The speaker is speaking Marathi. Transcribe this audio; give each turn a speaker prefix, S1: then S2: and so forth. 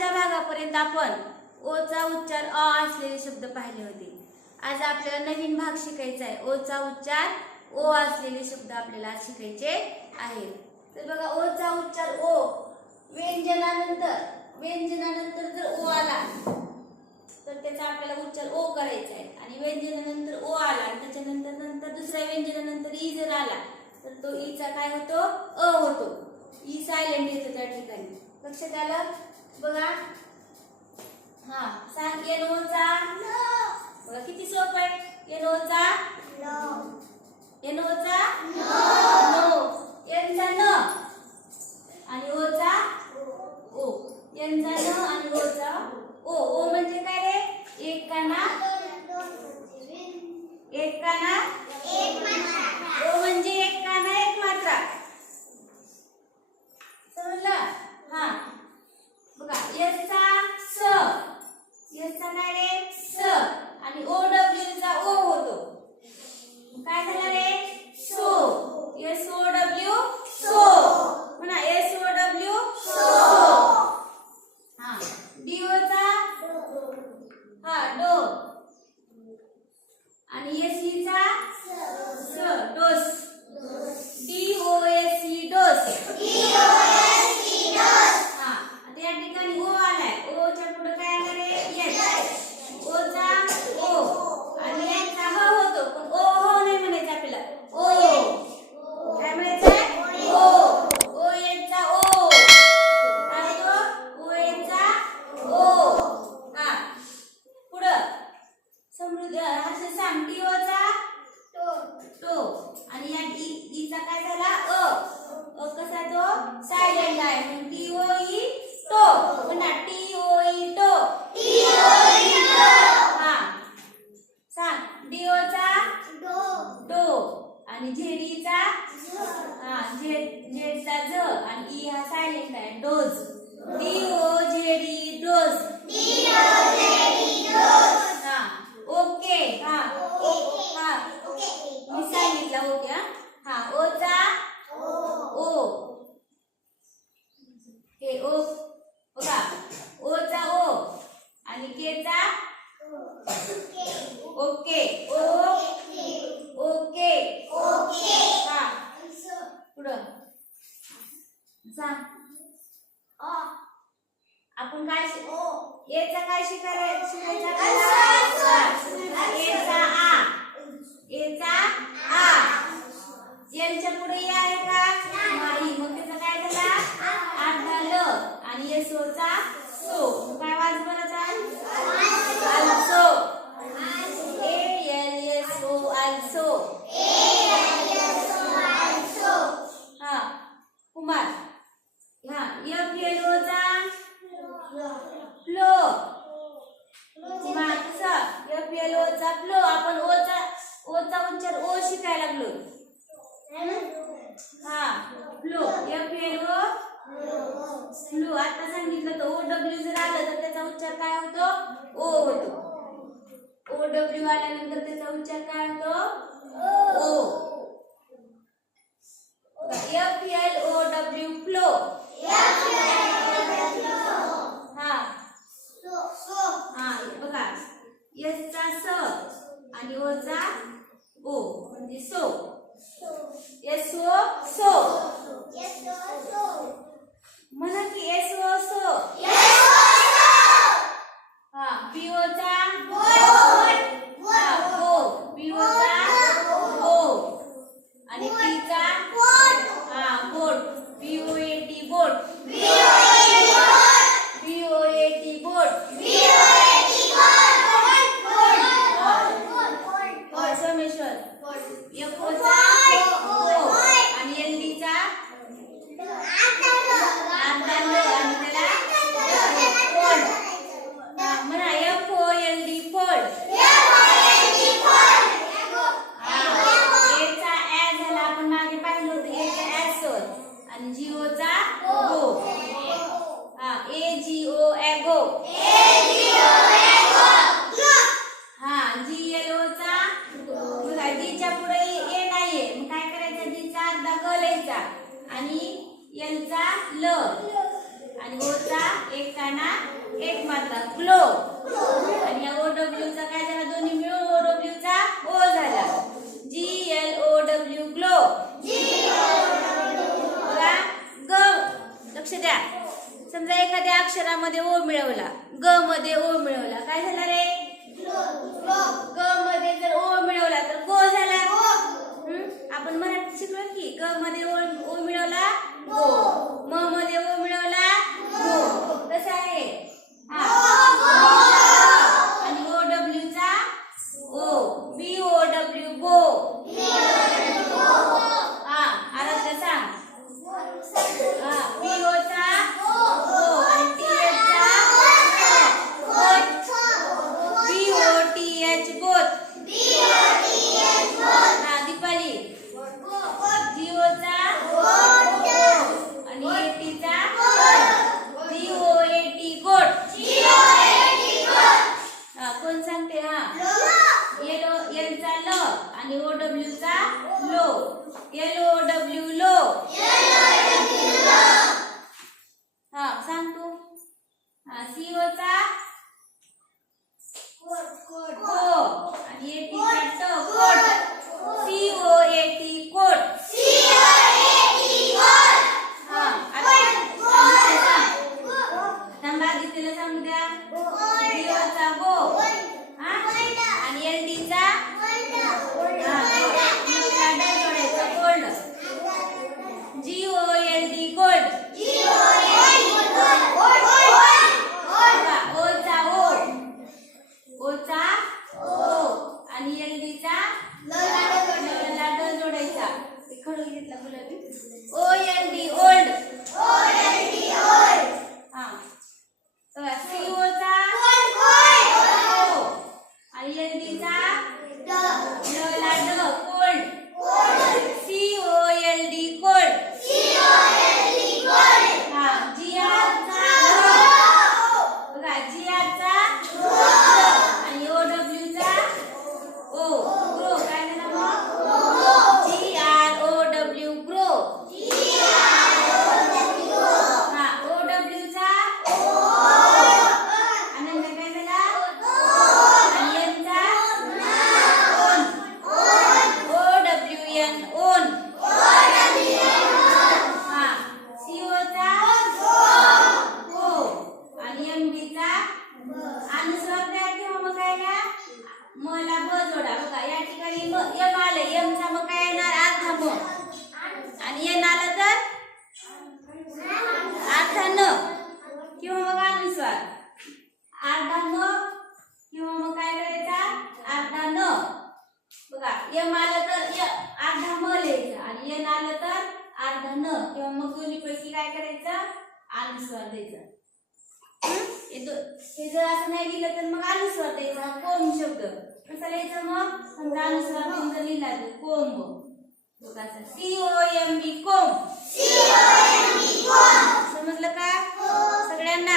S1: मागच्या भागापर्यंत आपण ओचा उच्चार अ असलेले शब्द पाहिले होते. आज आपल्याला नवीन भाग शिकायचा आहे. ओचा उच्चार ओ असलेले शब्द आपल्याला शिकायचे आहेत. तर बघा ओचा उच्चार ओ. व्यंजनानंतर व्यंजनानंतर जर ओ आला तर त्याचा आपल्याला उच्चार ओ करायचा आहे. आणि व्यंजनानंतर ओ आला आणि त्याच्यानंतर नंतर दुसऱ्या व्यंजनानंतर ई जर आला तर तो ईचा काय होतो? अ होतो. ई सायलेंट येतो त्या ठिकाणी. लक्षात आलं? बघा. हा सांग एनोचा बघा किती सोपं आहे. एनोचा एनोचा नो एनचा न आणि ओचा ओ. एनचा न आणि ओचा ओ ओ म्हणजे काय रे एक काना एक काना ओ म्हणजे एक काना एक मात्रा समजलं हा बघा यसचा स यसचा काय रे स आणि ओ डब्ल्यू चा ओ होतो काय झालं रे sow S O W sow म्हणा एस ओ डब्ल्यू सो हा डीओ चा हा डो आणि एस ई चा स dose D O S E dose हा आता या ठिकाणी ओ आलाय ओ च्या पुढे काय आलं रे एस ओ चा ओ आणि एस चा ह होतो पण ओ हो नाही म्हणायचं आपल्याला ओ काय म्हणायचं ओ ओ यांचा ओ काय होतो ओ यांचा ओ हा पुढं समृद्ध असं सांग टीओचा टो आणि या ई ईचा काय झाला अ अ कसा तो सायलेंट आहे म्हणून टी ओ ई टो पुन्हा टी ओ ई टो हा सांग डीओचा डो आणि झेडीचा हा झेड झेडचा झ. आणि ई हा सायलेंट आहे. Doze D O Z E doze हा ओके हा ओ हा मी सांगितलं ओके हा हा ओचा ओ हे ओ बघा ओचा ओ आणि केचा ओके ओ ओके हा पुढं. जा. अ आपण काय ओ एचा काय शिकायला शिकायचा एचा आ. एचा आ. एलच्या पुढे या आहे का नाही मग त्याचा काय झाला आठ झालं आणि एसोचा सो मग काय वाज बनत also A L S O also हा कुमार हा एफ एल ओचा फ्लो कुमार कसं एफ एल ओचा फ्लो आपण ओचा ओचा उच्चार ओ शिकायला लागलो. हा flow F L O flow आता सांगितलं तर ओ डब्ल्यू जर आलं तर त्याचा उच्चार काय होतो? ओ होतो. ओ डब्ल्यू आल्यानंतर त्याचा उच्चार काय होतो? O F L O W flow board. आणि यांचा ल. आणि ओचा एक काना एक मारला क्लो आणि या ओ डब्ल्यूचा काय झाला? दोन्ही मिळून ओ डब्ल्यूचा ओ झाला. G L O W glow ग लक्ष द्या. समजा एखाद्या अक्षरामध्ये ओ मिळवला. ग मध्ये ओ मिळवला. काय झाला रे? ग मध्ये जर ओ मिळवला तर गो झाला. आपण मराठी शिकलो की ग मध्ये ओ डब्ल्यू चा low L O W low हा सांग तू हा सी ओ चा को आणि ए टी चा ट coat C O A T coat हा आता आता सांग थांबा गीतेला सांगू द्या जिओ चा गो हा आणि एल डी चा gold G O L D gold O चा ओ ओ चा ओ आणि एल डी चा लाड जोडायचा खडू घेतला गुलाबी ओ एल डी ओल्ड हा बघा सी ओ चा ओ आणि एल डी चा ल लाड cold C O L D cold हा जी आर चा बघा जी आर चा आणि ओ डब्ल्यू चा ओ ग्रो काय झालं मग G R O W grow हा ओ डब्ल्यू चा आनंद काय झाला आणि एन चा own O W N own हा सी ओ चा ओ आणि एम डी चा अनुस्वार द्या किंवा मग काय ना मला ब जोडा बघा या ठिकाणी म एम आलं एम चा मग काय येणार अर्धा म आणि एन आलं तर अर्धा न किंवा मग अनुस्वार अर्धा म किंवा मग काय करायचा? अर्धा न. बघा एम आलं तर य अर्धा म लिहायचा आणि एन आलं तर अर्धा न किंवा मग दोन्हीपैकी काय करायचं? अनुस्वार द्यायचा. हं? हे हे जर असं नाही लिहिलं तर मग अनुस्वार द्यायचा. हा कोंब शब्द. कसा लिहायचा मग? समजा अनुस्वार तुम्ही जर लिहिला तर कोंब बघा सी ओ एम बी कोंब समजलं का? सगळ्यांना?